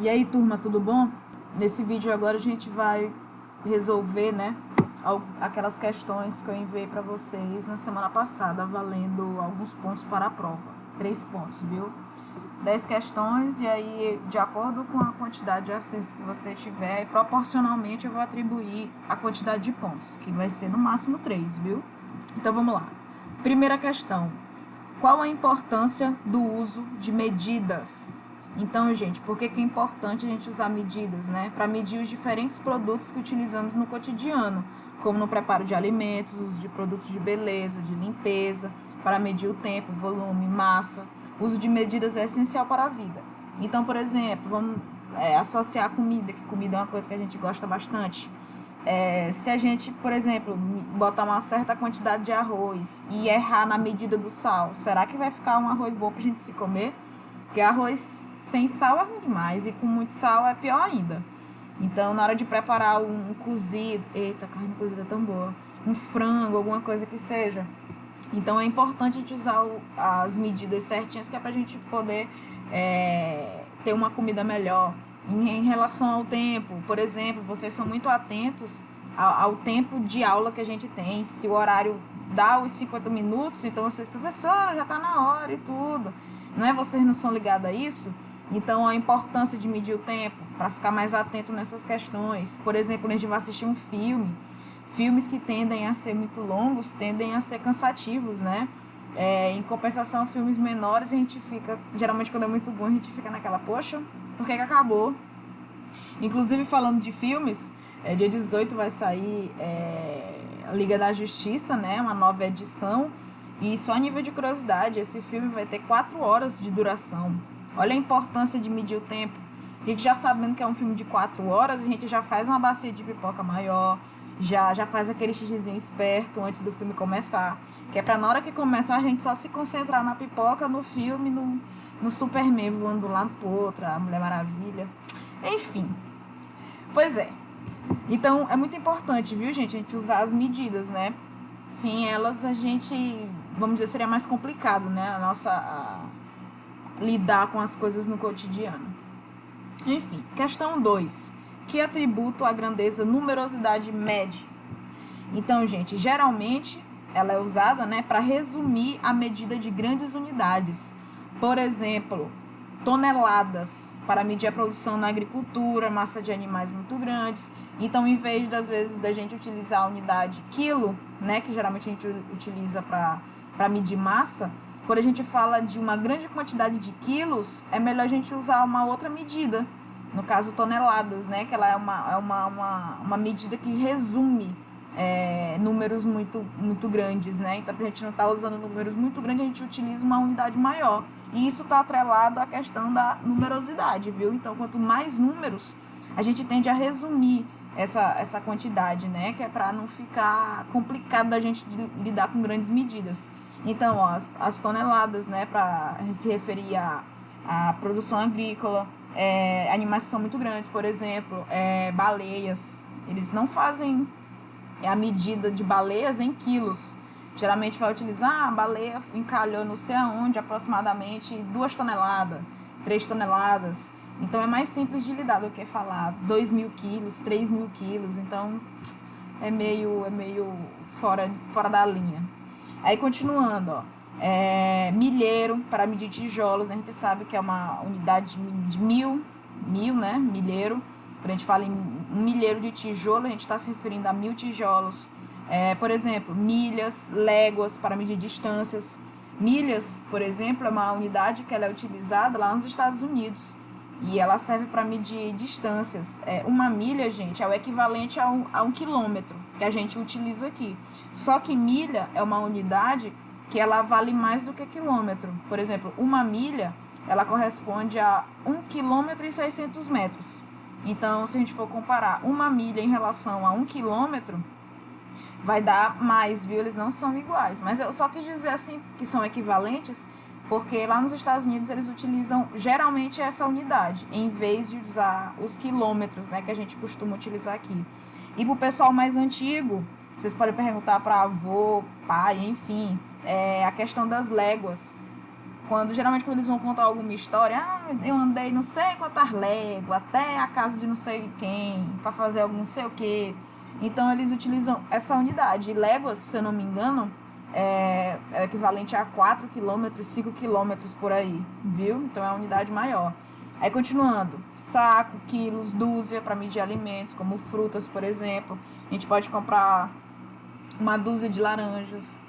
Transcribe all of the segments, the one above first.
E aí, turma, tudo bom? Nesse vídeo agora a gente vai resolver, né, aquelas questões que eu enviei para vocês na semana passada, valendo alguns pontos para a prova. 3 pontos, viu? 10 questões, e aí, de acordo com a quantidade de acertos que você tiver, proporcionalmente eu vou atribuir a quantidade de pontos, que vai ser no máximo 3, viu? Então vamos lá. Primeira questão: qual a importância do uso de medidas? Então, gente, por que é importante a gente usar medidas, né? Para medir os diferentes produtos que utilizamos no cotidiano, como no preparo de alimentos, uso de produtos de beleza, de limpeza, para medir o tempo, volume, massa. O uso de medidas é essencial para a vida. Então, por exemplo, vamos associar a comida, que comida é uma coisa que a gente gosta bastante. Se a gente, por exemplo, botar uma certa quantidade de arroz e errar na medida do sal, será que vai ficar um arroz bom pra gente se comer? Porque arroz sem sal é ruim demais e com muito sal é pior ainda. Então, na hora de preparar um cozido, eita, carne cozida é tão boa, um frango, alguma coisa que seja. Então, é importante a gente usar as medidas certinhas, que é pra gente poder ter uma comida melhor. Em relação ao tempo, por exemplo, vocês são muito atentos ao tempo de aula que a gente tem. Se o horário dá os 50 minutos, então vocês, professora, já está na hora e tudo. Não é? Vocês não são ligados a isso? Então, a importância de medir o tempo, para ficar mais atento nessas questões. Por exemplo, quando a gente vai assistir um filme, filmes que tendem a ser muito longos, tendem a ser cansativos, né? Em compensação, filmes menores, a gente fica, geralmente quando é muito bom, a gente fica naquela, poxa, por que acabou? Inclusive, falando de filmes, dia 18 vai sair a Liga da Justiça, né? Uma nova edição. E só a nível de curiosidade, esse filme vai ter 4 horas de duração. Olha a importância de medir o tempo. A gente já sabendo que é um filme de 4 horas, a gente já faz uma bacia de pipoca maior, já faz aquele xizinho esperto antes do filme começar, que é pra na hora que começar a gente só se concentrar na pipoca, no filme, no Superman voando de um lado pro outro, a Mulher Maravilha, enfim. Pois é. Então é muito importante, viu, gente, a gente usar as medidas, né? Sem elas a gente, vamos dizer, seria mais complicado, né? Lidar com as coisas no cotidiano. Enfim, questão 2. Que atributo a grandeza numerosidade mede? Então, gente, geralmente ela é usada, né, para resumir a medida de grandes unidades. Por exemplo, toneladas, para medir a produção na agricultura, massa de animais muito grandes. Então, em vez das vezes da gente utilizar a unidade quilo, né, que geralmente a gente utiliza para medir massa, quando a gente fala de uma grande quantidade de quilos, é melhor a gente usar uma outra medida. No caso, toneladas, né? Que ela é uma medida que resume números muito grandes, né? Então, pra gente não estar usando números muito grandes, a gente utiliza uma unidade maior. E isso está atrelado à questão da numerosidade, viu? Então, quanto mais números, a gente tende a resumir essa quantidade, né? Que é para não ficar complicado da gente lidar com grandes medidas. Então, ó, as toneladas, né? Para se referir à produção agrícola. Animais que são muito grandes, por exemplo, baleias, eles não fazem a medida de baleias em quilos. Geralmente vai utilizar a baleia encalhou não sei aonde, aproximadamente 2 toneladas, 3 toneladas. Então é mais simples de lidar do que falar 2.000 quilos, 3.000 quilos. Então é meio fora da linha. Aí continuando, ó. Milheiro, para medir tijolos, né? A gente sabe que é uma unidade de mil, né? Milheiro. Quando a gente fala em um milheiro de tijolo, a gente está se referindo a 1.000 tijolos. Por exemplo, milhas, léguas, para medir distâncias. Milhas, por exemplo, é uma unidade que ela é utilizada lá nos Estados Unidos. E ela serve para medir distâncias. Uma milha, gente, é o equivalente a um quilômetro que a gente utiliza aqui. Só que milha é uma unidade que ela vale mais do que quilômetro. Por exemplo, uma milha, ela corresponde a 1 quilômetro e 600 metros. Então, se a gente for comparar uma milha em relação a 1 quilômetro, vai dar mais, viu? Eles não são iguais. Mas eu só quis dizer assim que são equivalentes, porque lá nos Estados Unidos eles utilizam geralmente essa unidade, em vez de usar os quilômetros, né, que a gente costuma utilizar aqui. E para o pessoal mais antigo, vocês podem perguntar para avô, pai, enfim, a questão das léguas. Geralmente quando eles vão contar alguma história, eu andei não sei quantas léguas até a casa de não sei quem para fazer algum não sei o que. Então eles utilizam essa unidade. E léguas, se eu não me engano, é equivalente a 4 km, 5 km por aí, viu? Então é uma unidade maior. Aí continuando, saco, quilos, dúzia para medir alimentos, como frutas, por exemplo. A gente pode comprar uma dúzia de laranjas.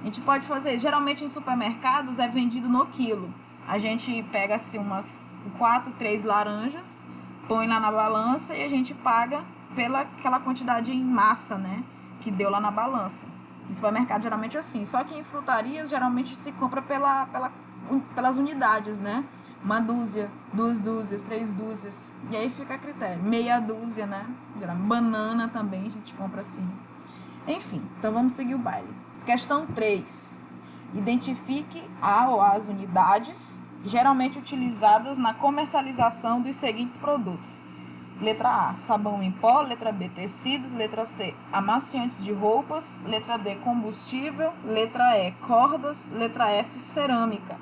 A gente pode fazer, geralmente em supermercados é vendido no quilo. A gente pega assim umas 4, 3 laranjas, põe lá na balança e a gente paga pela aquela quantidade em massa, né, que deu lá na balança. Em supermercado geralmente é assim, só que em frutarias geralmente se compra pelas unidades, né? Uma dúzia, 2 dúzias, 3 dúzias. E aí fica a critério. Meia dúzia, né? Banana também a gente compra assim. Enfim, então vamos seguir o baile. Questão 3. Identifique a ou as unidades geralmente utilizadas na comercialização dos seguintes produtos. Letra A, sabão em pó. Letra B, tecidos. Letra C, amaciantes de roupas. Letra D, combustível. Letra E, cordas. Letra F, cerâmica.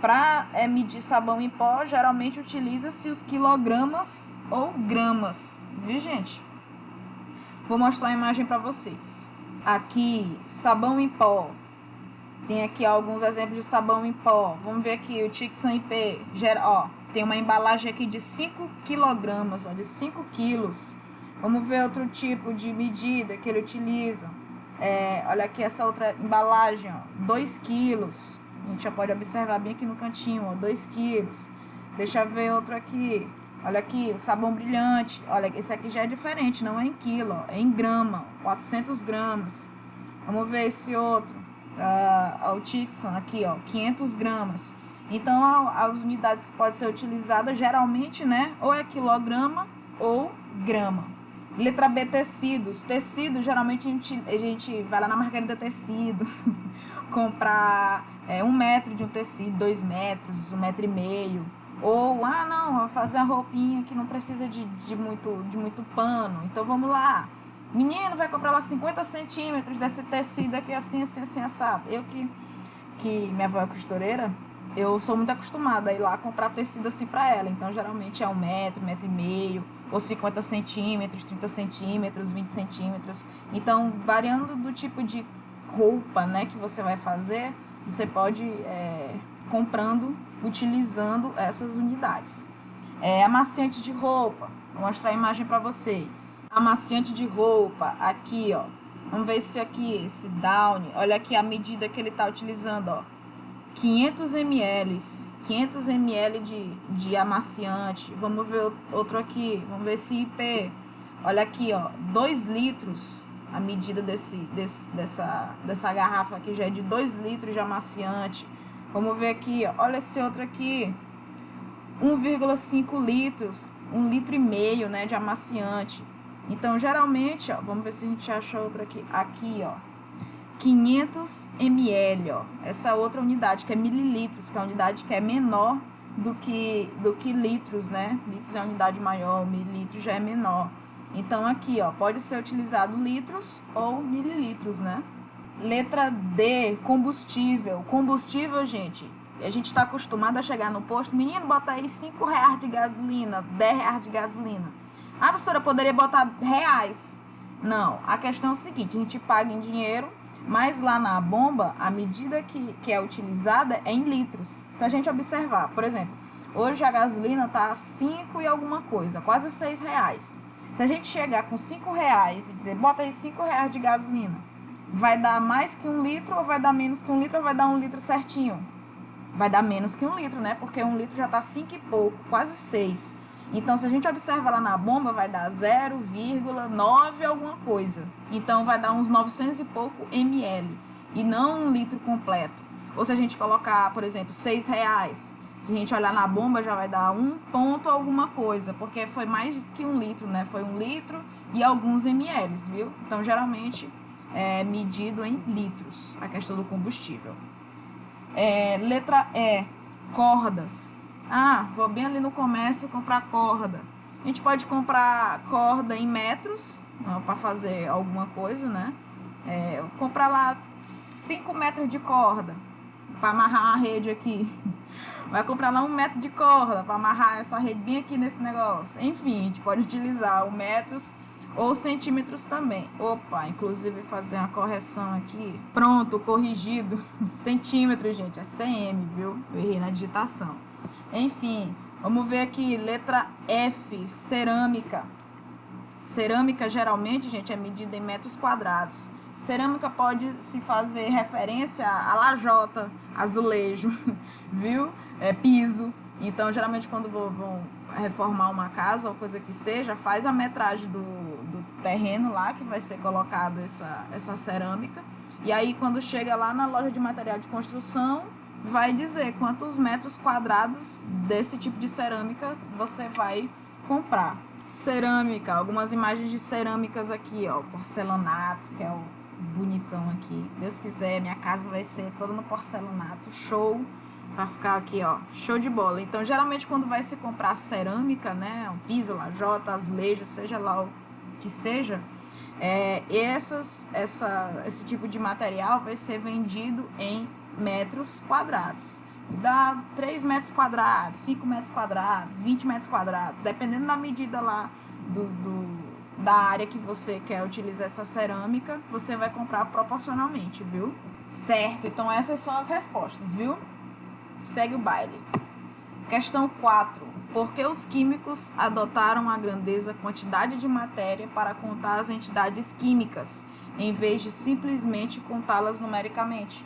Para medir sabão em pó, geralmente utiliza-se os quilogramas ou gramas. Viu, gente? Vou mostrar a imagem para vocês. Aqui, sabão em pó. Tem aqui alguns exemplos de sabão em pó. Vamos ver aqui o Tixan IP. Tem uma embalagem aqui de 5 quilogramas, de 5 quilos. Vamos ver outro tipo de medida que ele utiliza. Olha aqui essa outra embalagem, 2 quilos. A gente já pode observar bem aqui no cantinho, 2 quilos. Deixa eu ver outro aqui. Olha aqui, o sabão brilhante. Olha, esse aqui já é diferente, não é em quilo, é em grama, 400 gramas. Vamos ver esse outro. O Tixan aqui, 500 gramas. Então, as unidades que podem ser utilizadas, geralmente, né, ou é quilograma ou grama. Letra B, tecidos. Tecido, geralmente a gente vai lá na Margarida Tecido, comprar 1 metro de um tecido, 2 metros, 1,5 metro. Ou, não, vou fazer uma roupinha que não precisa de muito pano. Então, vamos lá. Menino, vai comprar lá 50 centímetros desse tecido aqui, assim, assado. Eu que minha avó é costureira, eu sou muito acostumada a ir lá comprar tecido assim pra ela. Então, geralmente é 1 metro, 1,5 metro, ou 50 centímetros, 30 centímetros, 20 centímetros. Então, variando do tipo de roupa, né, que você vai fazer, você pode comprando, utilizando essas unidades. Amaciante de roupa. Vou mostrar a imagem para vocês. Amaciante de roupa, aqui, Vamos ver esse Downy. Olha aqui a medida que ele está utilizando, 500 ml. 500 ml de amaciante. Vamos ver outro aqui. Vamos ver esse IP. Olha aqui, 2 litros. A medida dessa garrafa aqui já é de 2 litros de amaciante. Vamos ver aqui, olha esse outro aqui. 1,5 litros. 1,5 litros, né, de amaciante. Então, geralmente, vamos ver se a gente acha outra aqui. Aqui, 500 ml, essa outra unidade que é mililitros, que é a unidade que é menor do que litros, né? Litros é a unidade maior, mililitros já é menor. Então, aqui, pode ser utilizado litros ou mililitros, né? Letra D, combustível. Combustível, gente, a gente está acostumado a chegar no posto, menino, bota aí 5 reais de gasolina, 10 reais de gasolina. A professora poderia botar reais. Não, a questão é o seguinte, a gente paga em dinheiro, mas lá na bomba, a medida que é utilizada é em litros. Se a gente observar, por exemplo, hoje a gasolina está 5 e alguma coisa, quase 6 reais. Se a gente chegar com 5 reais e dizer, bota aí 5 reais de gasolina, vai dar mais que 1 litro ou vai dar menos que 1 litro ou vai dar 1 litro certinho? Vai dar menos que 1 litro, né? Porque 1 litro já está 5 e pouco, quase 6. Então, se a gente observa lá na bomba, vai dar 0,9 alguma coisa. Então, vai dar uns 900 e pouco ml. E não 1 litro completo. Ou se a gente colocar, por exemplo, 6 reais. Se a gente olhar na bomba, já vai dar 1 ponto alguma coisa. Porque foi mais que 1 litro, né? Foi 1 litro e alguns ml, viu? Então, geralmente, é medido em litros a questão do combustível. Letra E, cordas. Vou bem ali no comércio comprar corda. A gente pode comprar corda em metros, para fazer alguma coisa, né? Comprar lá 5 metros de corda. para amarrar uma rede aqui. Vai comprar lá 1 metro de corda para amarrar essa rede bem aqui nesse negócio. Enfim, a gente pode utilizar o metros ou centímetros também. Opa, inclusive fazer uma correção aqui. Pronto, corrigido. Centímetros, gente, é cm, viu? Eu errei na digitação. Enfim, vamos ver aqui, letra F, cerâmica. Cerâmica, geralmente, gente, é medida em metros quadrados. Cerâmica pode se fazer referência a lajota, azulejo, viu? Piso. Então, geralmente, quando vão reformar uma casa ou coisa que seja, faz a metragem do terreno lá, que vai ser colocado essa cerâmica. E aí, quando chega lá na loja de material de construção, vai dizer quantos metros quadrados desse tipo de cerâmica você vai comprar. Cerâmica, algumas imagens de cerâmicas aqui, ó, porcelanato, que é o bonitão aqui. Deus quiser, minha casa vai ser toda no porcelanato, show, pra ficar aqui, ó, show de bola. Então, geralmente, quando vai se comprar cerâmica, né, um piso, lajota, azulejo, seja lá o que seja, esse tipo de material vai ser vendido em metros quadrados. Dá 3 metros quadrados, 5 metros quadrados, 20 metros quadrados, dependendo da medida lá da área que você quer utilizar essa cerâmica, você vai comprar proporcionalmente, viu? Certo, então essas são as respostas, viu? Segue o baile. Questão 4. Por que os químicos adotaram a grandeza quantidade de matéria para contar as entidades químicas, em vez de simplesmente contá-las numericamente?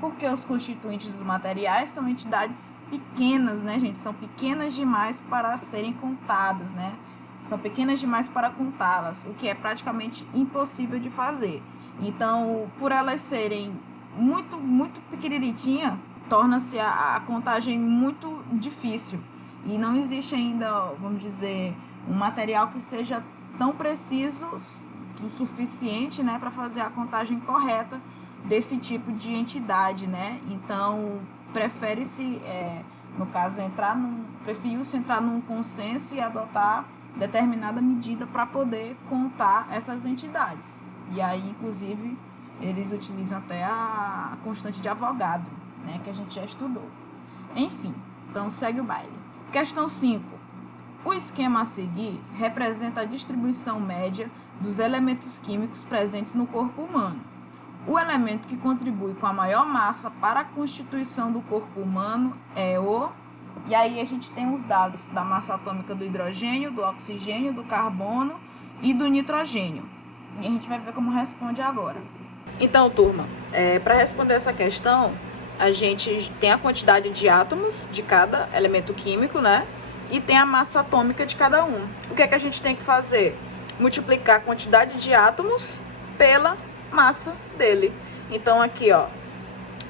Porque os constituintes dos materiais são entidades pequenas, né, gente? São pequenas demais para serem contadas, né? São pequenas demais para contá-las, o que é praticamente impossível de fazer. Então, por elas serem muito, muito pequenininha, torna-se a contagem muito difícil. E não existe ainda, vamos dizer, um material que seja tão preciso o suficiente, né, para fazer a contagem correta desse tipo de entidade, né? Então, prefere-se, no caso, preferiu-se entrar num consenso e adotar determinada medida para poder contar essas entidades. E aí, inclusive, eles utilizam até a constante de Avogadro, né, que a gente já estudou. Enfim, então segue o baile. Questão 5. O esquema a seguir representa a distribuição média dos elementos químicos presentes no corpo humano. O elemento que contribui com a maior massa para a constituição do corpo humano é o... E aí a gente tem os dados da massa atômica do hidrogênio, do oxigênio, do carbono e do nitrogênio. E a gente vai ver como responde agora. Então, turma, para responder essa questão, a gente tem a quantidade de átomos de cada elemento químico, né? E tem a massa atômica de cada um. O que é que a gente tem que fazer? Multiplicar a quantidade de átomos pela massa dele. Então, aqui, ó,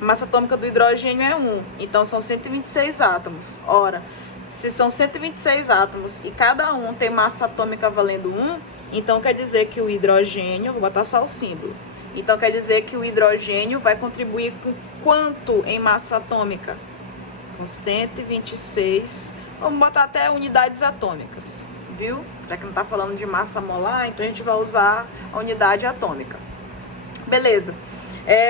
massa atômica do hidrogênio é 1, então são 126 átomos. Ora, se são 126 átomos e cada um tem massa atômica valendo 1, então quer dizer que o hidrogênio, vou botar só o símbolo, então quer dizer que o hidrogênio vai contribuir com quanto em massa atômica? Com 126, vamos botar até unidades atômicas, viu? Já que não está falando de massa molar, então a gente vai usar a unidade atômica. Beleza.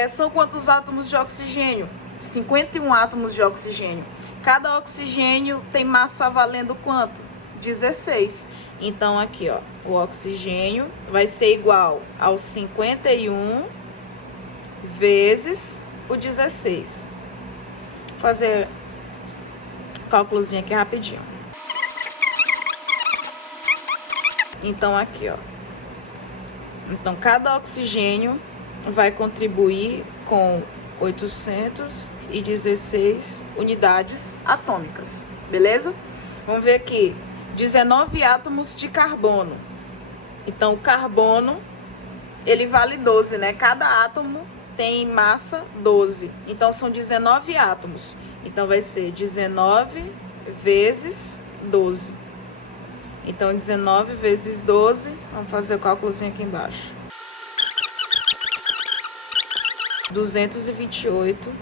São quantos átomos de oxigênio? 51 átomos de oxigênio. Cada oxigênio tem massa valendo quanto? 16. Então, aqui, ó, o oxigênio vai ser igual ao 51 vezes o 16. Vou fazer cálculozinho aqui rapidinho. Então, aqui, ó. Então, cada oxigênio vai contribuir com 816 unidades atômicas, beleza? Vamos ver aqui, 19 átomos de carbono. Então, o carbono, ele vale 12, né? Cada átomo tem massa 12. Então, são 19 átomos. Então, vai ser 19 vezes 12. Então, 19 vezes 12, vamos fazer o cálculozinho aqui embaixo. 228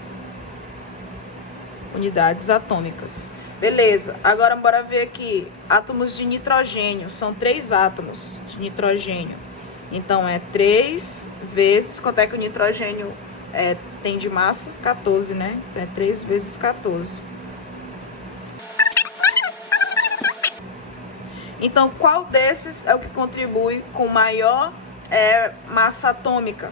unidades atômicas. Beleza, agora bora ver aqui. Átomos de nitrogênio, são 3 átomos de nitrogênio. Então, é 3 vezes, quanto é que o nitrogênio tem de massa? 14, né? Então é 3 vezes 14. Então, qual desses é o que contribui com maior massa atômica?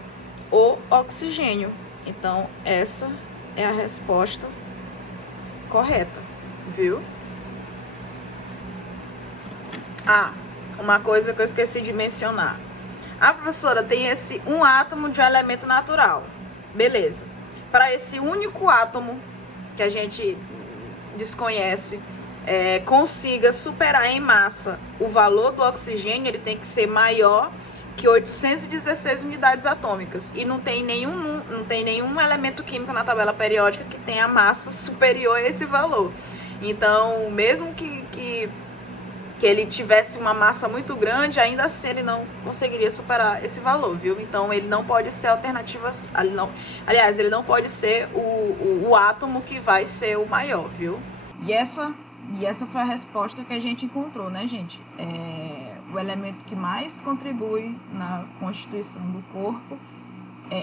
O oxigênio. Então, essa é a resposta correta, viu? Ah, uma coisa que eu esqueci de mencionar. A professora tem esse um átomo de um elemento natural. Beleza. Para esse único átomo que a gente desconhece, consiga superar em massa o valor do oxigênio, ele tem que ser maior que 816 unidades atômicas. E não tem nenhum elemento químico na tabela periódica que tenha massa superior a esse valor. Então, mesmo que ele tivesse uma massa muito grande, ainda assim ele não conseguiria superar esse valor, viu? Então ele não pode ser alternativa, aliás, ele não pode ser o átomo que vai ser o maior, viu? E essa foi a resposta que a gente encontrou, né, gente? O elemento que mais contribui na constituição do corpo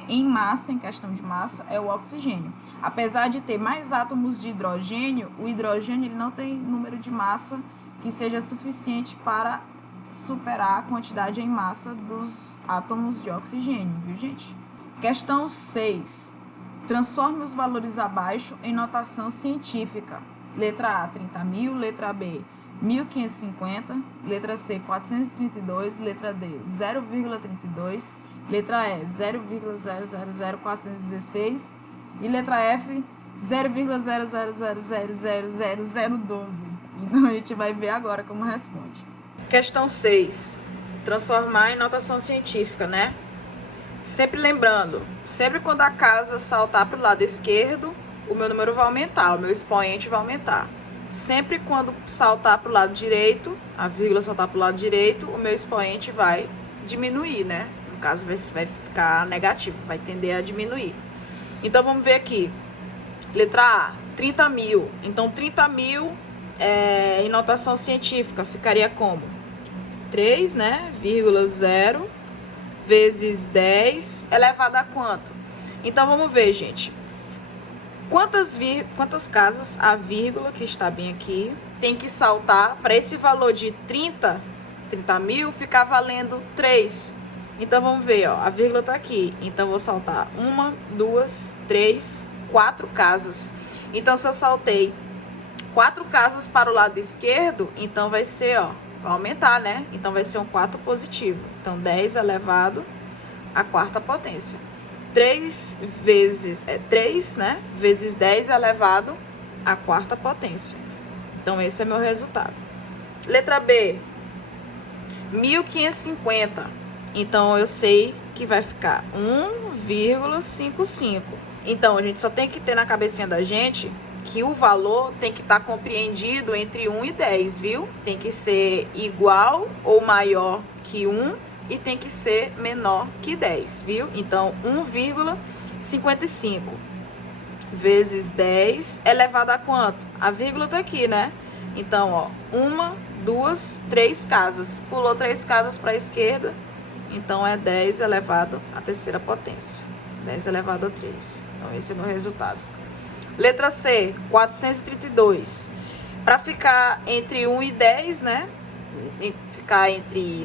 em massa, em questão de massa, é o oxigênio. Apesar de ter mais átomos de hidrogênio, o hidrogênio ele não tem número de massa que seja suficiente para superar a quantidade em massa dos átomos de oxigênio, viu, gente? Questão 6. Transforme os valores abaixo em notação científica. Letra A, 30.000, letra B, 1.550, letra C, 432, letra D, 0,32, letra E, 0,000416 e letra F, 0,000000012. Então a gente vai ver agora como responde. Questão 6. Transformar em notação científica, né? Sempre lembrando, sempre quando a casa saltar para o lado esquerdo, o meu número vai aumentar, o meu expoente vai aumentar. Sempre quando saltar para o lado direito, a vírgula saltar para o lado direito, o meu expoente vai diminuir, né? No caso, vai ficar negativo, vai tender a diminuir. Então, vamos ver aqui. Letra A, 30.000. Então, 30.000 em notação científica ficaria como? 3, né? 0, vezes 10 elevado a quanto? Então, vamos ver, gente. Quantas casas a vírgula, que está bem aqui, tem que saltar para esse valor de 30.000 ficar valendo 3. Então, vamos ver, ó, a vírgula está aqui. Então, vou saltar 1, 2, 3, 4 casas. Então, se eu saltei 4 casas para o lado esquerdo, então vai ser, ó, vai aumentar, né? Então, vai ser um 4 positivo. Então, 10 elevado à quarta potência. 3 vezes 3, né? Vezes 10 elevado à quarta potência. Então, esse é meu resultado. Letra B, 1.550. Então, eu sei que vai ficar 1,55. Então, a gente só tem que ter na cabecinha da gente que o valor tem que estar compreendido entre 1 e 10, viu? Tem que ser igual ou maior que 1 e tem que ser menor que 10, viu? Então, 1,55 vezes 10 elevado a quanto? A vírgula tá aqui, né? Então, ó, 1, 2, 3 casas. Pulou 3 casas para a esquerda, então é 10 elevado à terceira potência. 10 elevado a 3. Então, esse é o meu resultado. Letra C, 432. Para ficar entre 1 e 10, né? Ficar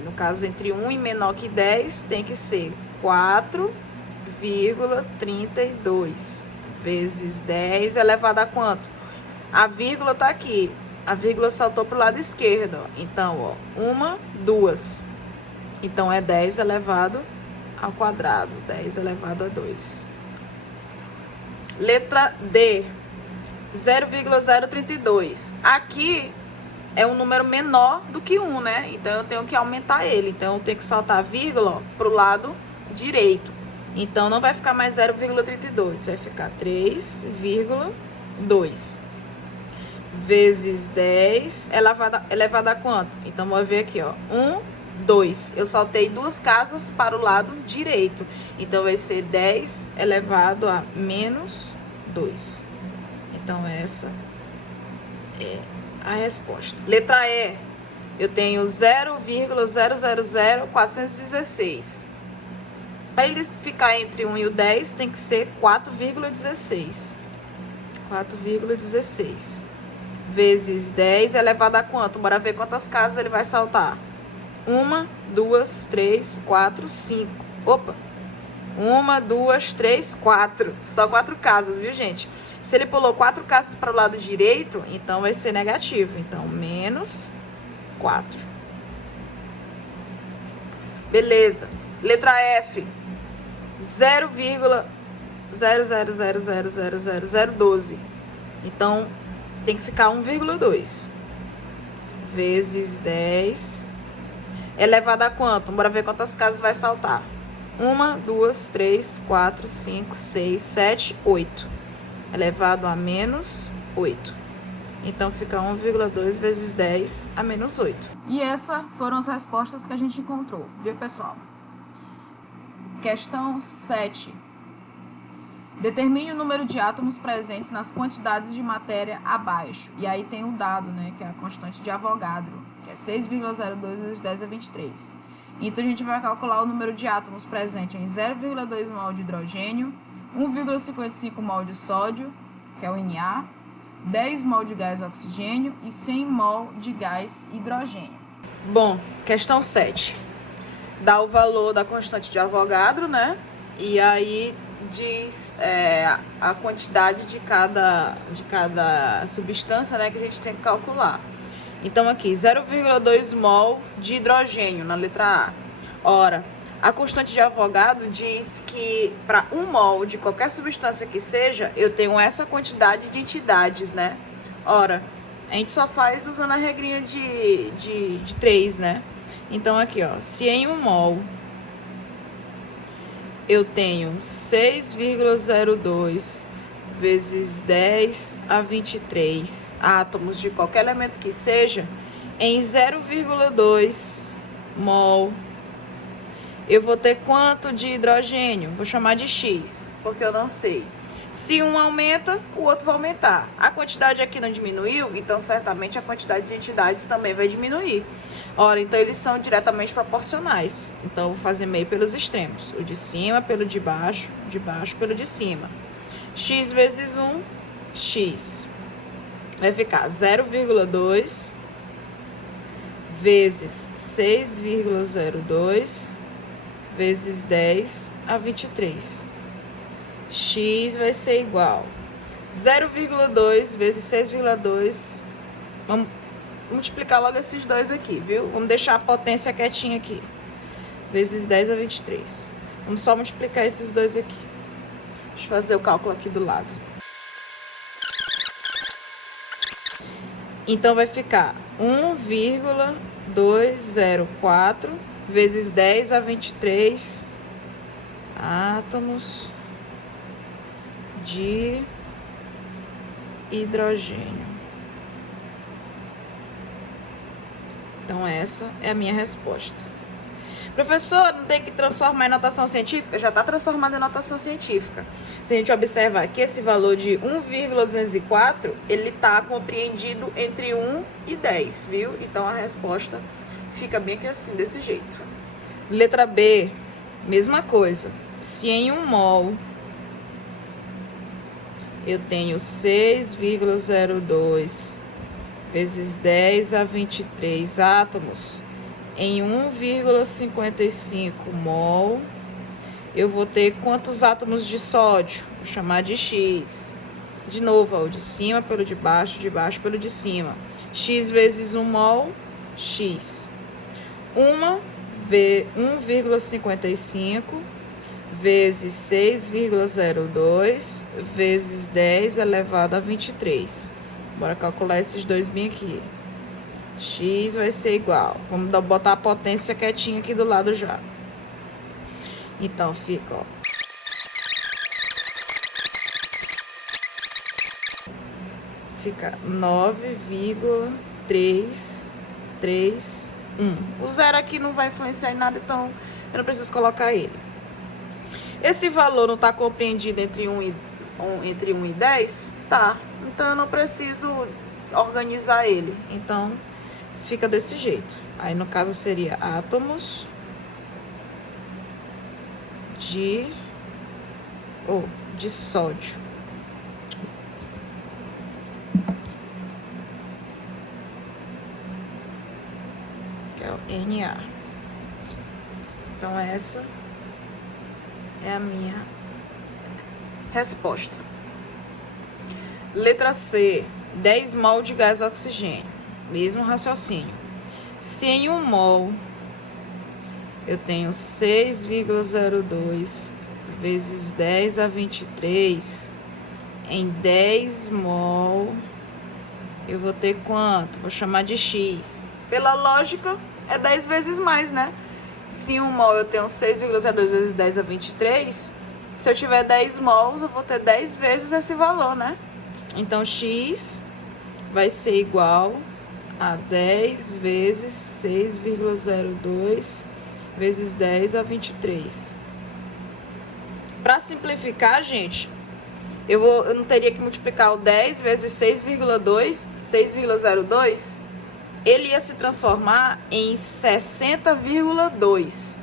no caso, entre 1 e menor que 10, tem que ser 4,32 vezes 10 elevado a quanto? A vírgula tá aqui. A vírgula saltou pro lado esquerdo, ó. Então, ó, 1, 2. Então, é 10 elevado ao quadrado. 10 elevado a 2. Letra D, 0,032. Aqui é um número menor do que 1, né? Então, eu tenho que aumentar ele. Então, eu tenho que saltar a vírgula para o lado direito. Então, não vai ficar mais 0,32. Vai ficar 3,2. Vezes 10 elevado a quanto? Então, vou ver aqui, ó. 1, 2. Eu saltei 2 casas para o lado direito. Então, vai ser 10 elevado a menos 2. Então, essa é a resposta. Letra E, eu tenho 0,000416. Para ele ficar entre 1 e o 10, tem que ser 4,16. 4,16 vezes 10 elevado a quanto? Bora ver quantas casas ele vai saltar. 1, 2, 3, 4, 5. Opa! 1, 2, 3, 4. Só 4 casas, viu, gente? Se ele pulou 4 casas para o lado direito, então vai ser negativo. Então, menos 4. Beleza. Letra F. 0,000000012. Então, tem que ficar 1,2 vezes 10 elevado a quanto? Bora ver quantas casas vai saltar. 1, 2, 3, 4, 5, 6, 7, 8. Elevado a menos 8. Então, fica 1,2 vezes 10 a menos 8. E essas foram as respostas que a gente encontrou, viu, pessoal? Questão 7. Determine o número de átomos presentes nas quantidades de matéria abaixo. E aí tem um dado, né, que é a constante de Avogadro, que é 6,02 vezes 10 a 23. Então, a gente vai calcular o número de átomos presentes em 0,2 mol de hidrogênio, 1,55 mol de sódio, que é o Na, 10 mol de gás oxigênio e 100 mol de gás hidrogênio. Bom, questão 7. Dá o valor da constante de Avogadro, né? E aí diz a quantidade de cada substância, né, que a gente tem que calcular. Então, aqui, 0,2 mol de hidrogênio na letra A. Ora, a constante de Avogadro diz que para 1 mol de qualquer substância que seja, eu tenho essa quantidade de entidades, né? Ora, a gente só faz usando a regrinha de 3, né? Então, aqui, ó, se em 1 mol eu tenho 6,02 vezes 10 a 23 átomos de qualquer elemento que seja, em 0,2 mol, eu vou ter quanto de hidrogênio? Vou chamar de X, porque eu não sei. Se um aumenta, o outro vai aumentar. A quantidade aqui não diminuiu, então certamente a quantidade de entidades também vai diminuir. Ora, então eles são diretamente proporcionais. Então, eu vou fazer meio pelos extremos. O de cima pelo de baixo pelo de cima. X vezes 1, X. Vai ficar 0,2 vezes 6,02 vezes 10 a 23. X vai ser igual 0,2 vezes 6,2. Vamos multiplicar logo esses dois aqui, viu? Vamos deixar a potência quietinha aqui. Vezes 10 a 23. Vamos só multiplicar esses dois aqui. Deixa eu fazer o cálculo aqui do lado. Então, vai ficar 1,204 vezes 10 a 23 átomos de hidrogênio. Então, essa é a minha resposta. Professor, não tem que transformar em notação científica? Já está transformado em notação científica. Se a gente observar que esse valor de 1,204, ele está compreendido entre 1 e 10, viu? Então, a resposta fica bem aqui assim, desse jeito. Letra B, mesma coisa. Se em 1 mol eu tenho 6,02 vezes 10 a 23 átomos, em 1,55 mol, eu vou ter quantos átomos de sódio? Vou chamar de X. De novo, ó, o de cima pelo de baixo pelo de cima. X vezes 1 mol, X. 1,55 vezes 6,02 vezes 10 elevado a 23. Bora calcular esses dois bem aqui. X vai ser igual. Vamos botar a potência quietinha aqui do lado já. Então, fica, ó. Fica 9,331. O zero aqui não vai influenciar em nada, então eu não preciso colocar ele. Esse valor não está compreendido entre 1 e 10? Tá. Então, eu não preciso organizar ele. Então, fica desse jeito. Aí, no caso, seria átomos de sódio. Que é o Na. Então, essa é a minha resposta. Letra C, 10 mol de gás oxigênio. Mesmo raciocínio. Se em 1 mol eu tenho 6,02 vezes 10 a 23, em 10 mol eu vou ter quanto? Vou chamar de X. Pela lógica, é 10 vezes mais, né? Se em 1 mol eu tenho 6,02 vezes 10 a 23, se eu tiver 10 mols, eu vou ter 10 vezes esse valor, né? Então, X vai ser igual a 10 vezes 6,02 vezes 10 a 23. Para simplificar, gente, eu não teria que multiplicar o 10 vezes 6,02, ele ia se transformar em 60,2.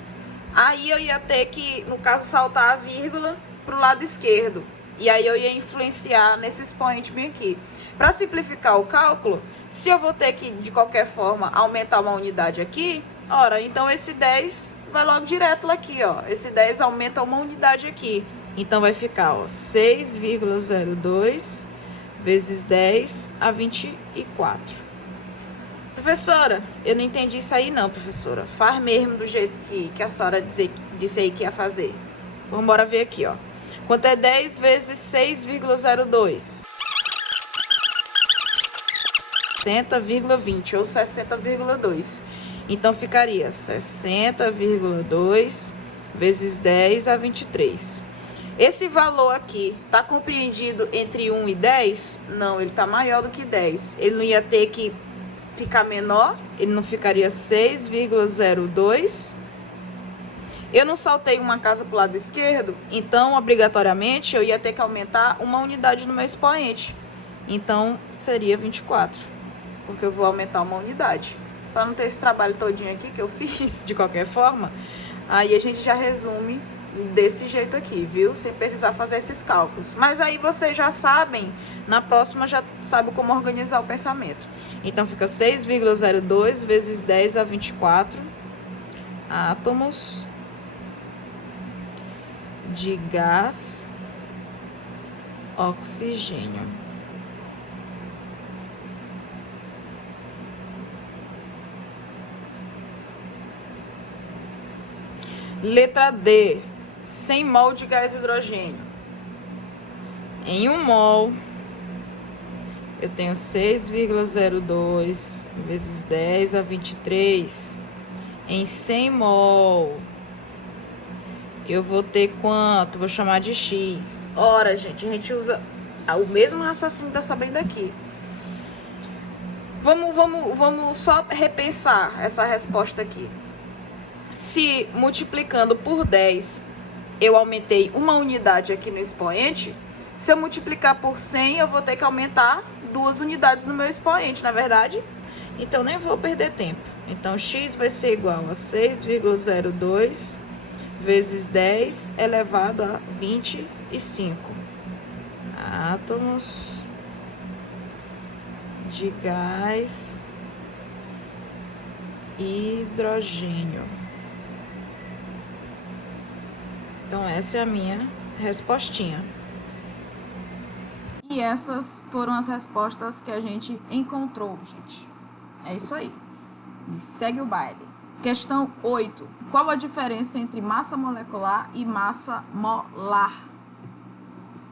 Aí eu ia ter que, no caso, saltar a vírgula para o lado esquerdo. E aí eu ia influenciar nesse expoente bem aqui. Para simplificar o cálculo, se eu vou ter que, de qualquer forma, aumentar uma unidade aqui, ora, então esse 10 vai logo direto aqui, ó. Esse 10 aumenta uma unidade aqui. Então, vai ficar, ó, 6,02 vezes 10 a 24. Professora, eu não entendi isso aí não, professora. Faz mesmo do jeito que a senhora disse aí que ia fazer. Vamos embora ver aqui, ó. Quanto é 10 vezes 6,02? 60,20 ou 60,2. Então, ficaria 60,2 vezes 10 a 23. Esse valor aqui está compreendido entre 1 e 10? Não, ele está maior do que 10. Ele não ia ter que ficar menor, ele não ficaria 6,02. Eu não saltei uma casa para o lado esquerdo, então, obrigatoriamente, eu ia ter que aumentar uma unidade no meu expoente. Então, seria 24, porque eu vou aumentar uma unidade. Para não ter esse trabalho todinho aqui que eu fiz, de qualquer forma, aí a gente já resume desse jeito aqui, viu? Sem precisar fazer esses cálculos. Mas aí vocês já sabem, na próxima já sabe como organizar o pensamento. Então, fica 6,02 vezes 10 a 24 átomos de gás oxigênio. Letra D, 100 mol de gás hidrogênio. Em 1 mol, eu tenho 6,02 vezes 10 a 23. Em 100 mol, eu vou ter quanto? Vou chamar de X. Ora, gente, a gente usa o mesmo raciocínio dessa bem daqui. Vamos só repensar essa resposta aqui. Se multiplicando por 10, eu aumentei uma unidade aqui no expoente, se eu multiplicar por 100, eu vou ter que aumentar 2 unidades no meu expoente, na verdade? Então, nem vou perder tempo. Então, X vai ser igual a 6,02 vezes 10 elevado a 25 átomos de gás hidrogênio. Então, essa é a minha respostinha. E essas foram as respostas que a gente encontrou, gente. É isso aí. E segue o baile. Questão 8. Qual a diferença entre massa molecular e massa molar?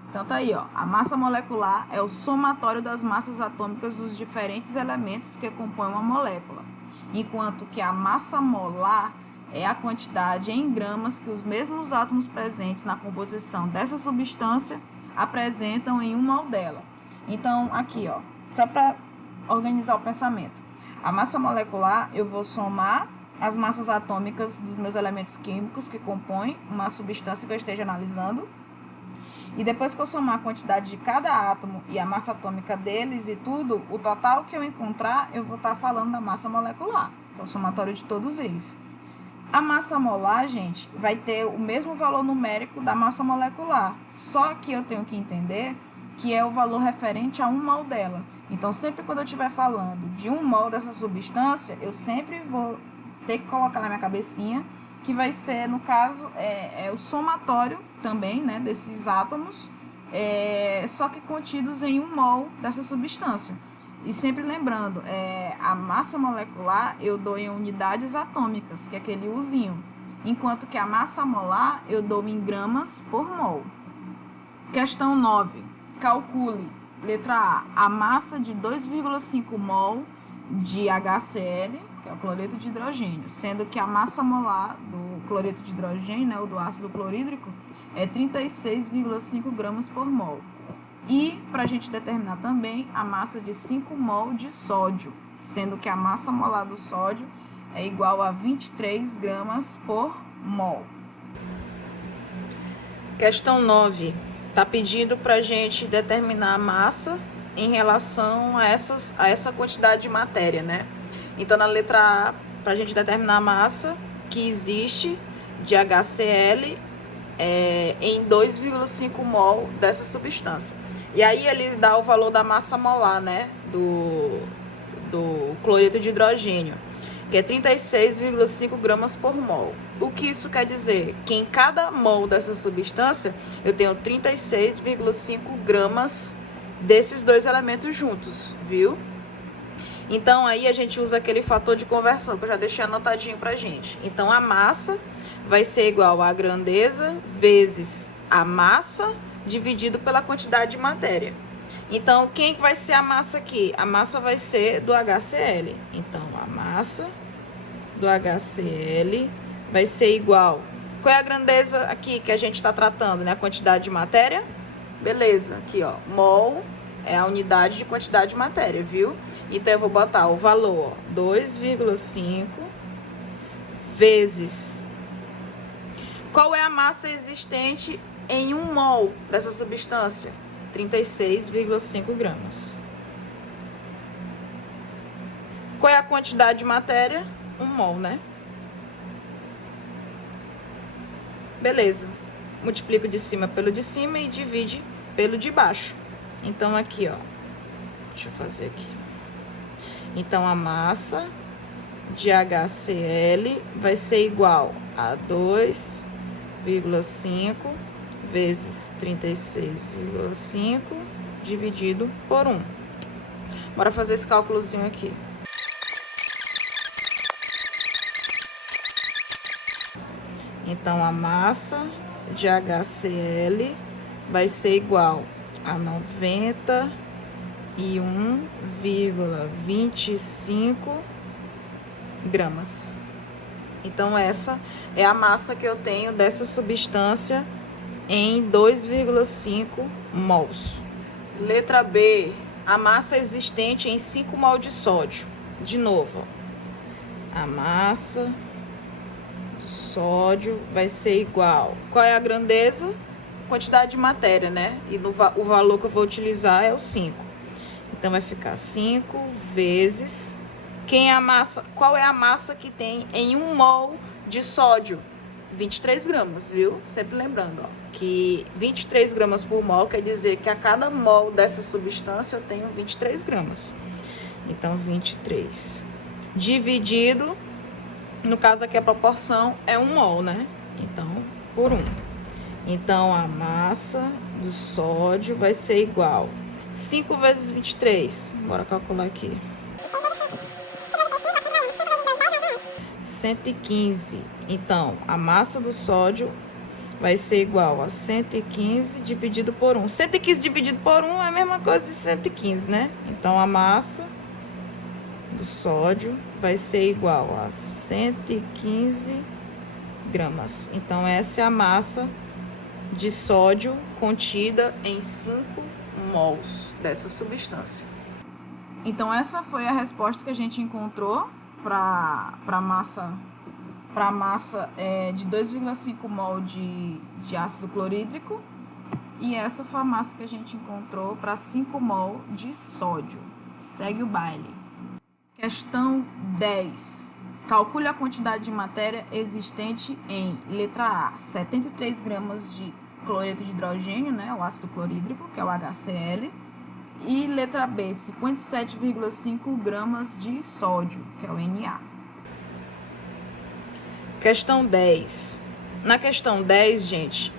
Então, tá aí, ó. A massa molecular é o somatório das massas atômicas dos diferentes elementos que compõem uma molécula, enquanto que a massa molar é a quantidade em gramas que os mesmos átomos presentes na composição dessa substância apresentam em um mol dela. Então, aqui, ó, só para organizar o pensamento. A massa molecular, eu vou somar as massas atômicas dos meus elementos químicos que compõem uma substância que eu esteja analisando. E depois que eu somar a quantidade de cada átomo e a massa atômica deles e tudo, o total que eu encontrar, eu vou estar falando da massa molecular, que é o somatório de todos eles. A massa molar, gente, vai ter o mesmo valor numérico da massa molecular. Só que eu tenho que entender que é o valor referente a 1 mol dela. Então, sempre quando eu estiver falando de 1 mol dessa substância, eu sempre vou ter que colocar na minha cabecinha que vai ser, no caso, o somatório também, né, desses átomos, só que contidos em 1 mol dessa substância. E sempre lembrando, a massa molecular eu dou em unidades atômicas, que é aquele Uzinho, enquanto que a massa molar eu dou em gramas por mol. Questão 9. Calcule, letra A massa de 2,5 mol de HCl, que é o cloreto de hidrogênio, sendo que a massa molar do cloreto de hidrogênio, né, ou do ácido clorídrico, é 36,5 gramas por mol. E para a gente determinar também a massa de 5 mol de sódio, sendo que a massa molar do sódio é igual a 23 gramas por mol. Questão 9. Está pedindo para a gente determinar a massa em relação a essa quantidade de matéria, né? Então, na letra A, para a gente determinar a massa que existe de HCl em 2,5 mol dessa substância. E aí ele dá o valor da massa molar, né, do cloreto de hidrogênio, que é 36,5 gramas por mol. O que isso quer dizer? Que em cada mol dessa substância eu tenho 36,5 gramas desses dois elementos juntos, viu? Então aí a gente usa aquele fator de conversão que eu já deixei anotadinho pra gente. Então a massa vai ser igual a grandeza vezes a massa dividido pela quantidade de matéria. Então, quem vai ser a massa aqui? A massa vai ser do HCl. Então, a massa do HCl vai ser igual. Qual é a grandeza aqui que a gente está tratando, né? A quantidade de matéria? Beleza, aqui, ó. Mol é a unidade de quantidade de matéria, viu? Então, eu vou botar o valor, ó, 2,5 vezes. Qual é a massa existente em 1 mol dessa substância? 36,5 gramas. Qual é a quantidade de matéria? 1 mol, né? Beleza. Multiplica o de cima pelo de cima e divide pelo de baixo. Então, aqui, ó. Deixa eu fazer aqui. Então, a massa de HCl vai ser igual a 2,5 vezes 36,5 dividido por 1. Bora fazer esse cálculozinho aqui. Então, a massa de HCl vai ser igual a 91,25 gramas. Então, essa é a massa que eu tenho dessa substância em 2,5 mols. Letra B, a massa existente em 5 mol de sódio. De novo, ó. A massa de sódio vai ser igual. Qual é a grandeza? Quantidade de matéria, né? E o valor que eu vou utilizar é o 5. Então, vai ficar 5 vezes... Qual é a massa que tem em 1 mol de sódio? 23 gramas, viu? Sempre lembrando, ó, que 23 gramas por mol quer dizer que a cada mol dessa substância eu tenho 23 gramas. Então, 23 dividido, no caso aqui a proporção é 1 mol, né? Então, por 1. Então, a massa do sódio vai ser igual 5 vezes 23. Bora calcular aqui. 115. Então, a massa do sódio vai ser igual a 115 dividido por 1. 115 dividido por 1 é a mesma coisa de 115, né? Então, a massa do sódio vai ser igual a 115 gramas. Então, essa é a massa de sódio contida em 5 mols dessa substância. Então, essa foi a resposta que a gente encontrou para massa de 2,5 mol de ácido clorídrico. E essa foi a massa que a gente encontrou para 5 mol de sódio. Segue o baile. Questão 10. Calcule a quantidade de matéria existente em letra A, 73 gramas de cloreto de hidrogênio, né, o ácido clorídrico, que é o HCl, e letra B, 57,5 gramas de sódio, que é o Na. Questão 10. Na questão 10, gente,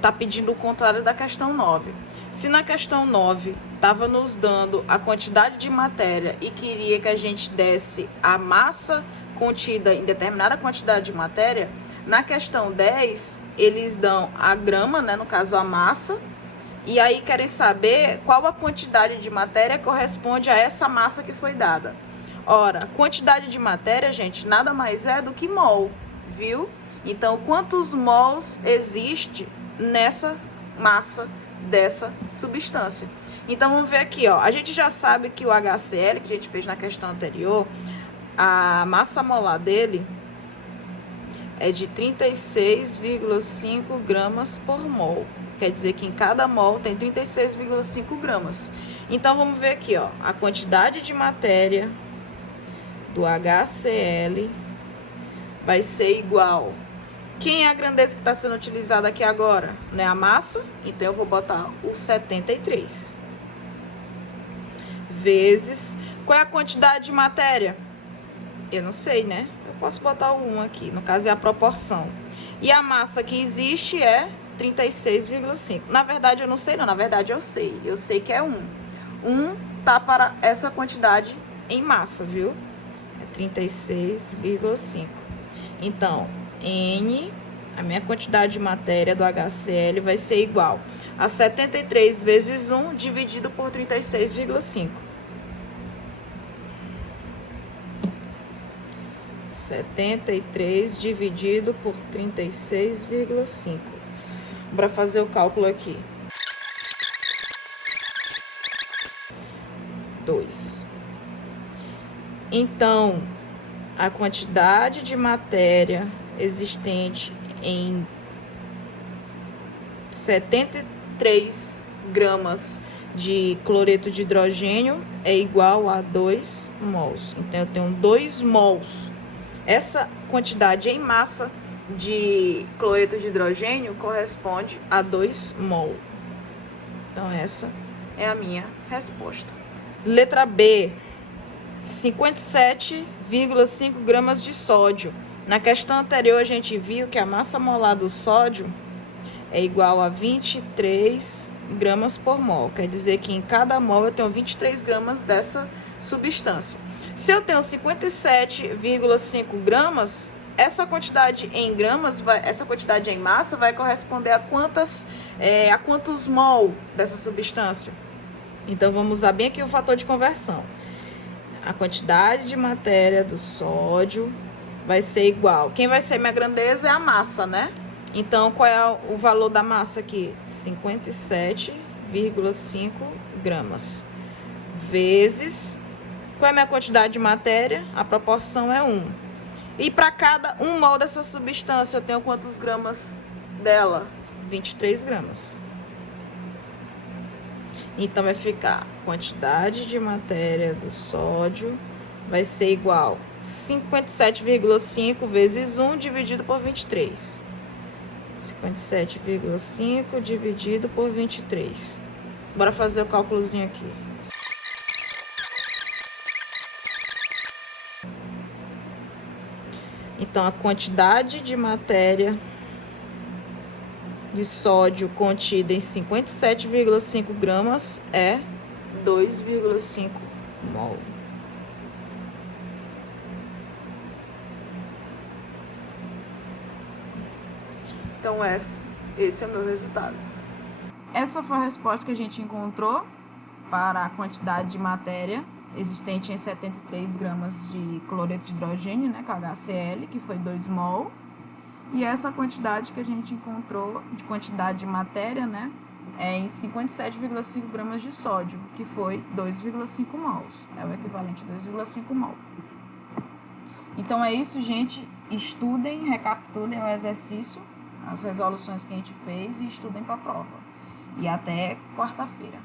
tá pedindo o contrário da questão 9. Se na questão 9 estava nos dando a quantidade de matéria e queria que a gente desse a massa contida em determinada quantidade de matéria, na questão 10, eles dão a grama, né, no caso a massa, e aí querem saber qual a quantidade de matéria corresponde a essa massa que foi dada. Ora, quantidade de matéria, gente, nada mais é do que mol, viu? Então, quantos mols existe nessa massa dessa substância? Então, vamos ver aqui, ó. A gente já sabe que o HCl, que a gente fez na questão anterior, a massa molar dele é de 36,5 gramas por mol. Quer dizer que em cada mol tem 36,5 gramas. Então, vamos ver aqui, ó. A quantidade de matéria do HCl vai ser igual. Quem é a grandeza que está sendo utilizada aqui agora? Não é a massa? Então, eu vou botar o 73. Vezes... Qual é a quantidade de matéria? Eu não sei, né? Eu posso botar o 1 aqui. No caso, é a proporção. E a massa que existe é 36,5. Na verdade, eu não sei, não. Na verdade, eu sei. Eu sei que é 1. 1 tá para essa quantidade em massa, viu? É 36,5. Então, N, a minha quantidade de matéria do HCl vai ser igual a 73 vezes 1 dividido por 36,5. 73 dividido por 36,5. Para fazer o cálculo aqui. 2. Então, a quantidade de matéria existente em 73 gramas de cloreto de hidrogênio é igual a 2 mols. Então, eu tenho 2 mols. Essa quantidade em massa de cloreto de hidrogênio corresponde a 2 mol. Então, essa é a minha resposta. Letra B, 57,5 gramas de sódio. Na questão anterior, a gente viu que a massa molar do sódio é igual a 23 gramas por mol. Quer dizer que em cada mol eu tenho 23 gramas dessa substância. Se eu tenho 57,5 gramas, essa quantidade em gramas, essa quantidade em massa vai corresponder a quantos mol dessa substância. Então, vamos usar bem aqui o fator de conversão. A quantidade de matéria do sódio vai ser igual. Quem vai ser minha grandeza é a massa, né? Então, qual é o valor da massa aqui? 57,5 gramas. Vezes... Qual é a minha quantidade de matéria? A proporção é 1. E para cada 1 mol dessa substância, eu tenho quantos gramas dela? 23 gramas. Então, vai ficar quantidade de matéria do sódio vai ser igual a 57,5 vezes 1 dividido por 23. 57,5 dividido por 23. Bora fazer o cálculozinho aqui. Então, a quantidade de matéria de sódio contida em 57,5 gramas é 2,5 mol. Então, esse é o meu resultado. Essa foi a resposta que a gente encontrou para a quantidade de matéria existente em 73 gramas de cloreto de hidrogênio, né, que é o HCl, que foi 2 mol. E essa quantidade que a gente encontrou de quantidade de matéria, né, é em 57,5 gramas de sódio, que foi 2,5 mols. É o equivalente a 2,5 mol. Então é isso, gente. Estudem, recapitulem o exercício, as resoluções que a gente fez e estudem para a prova. E até quarta-feira.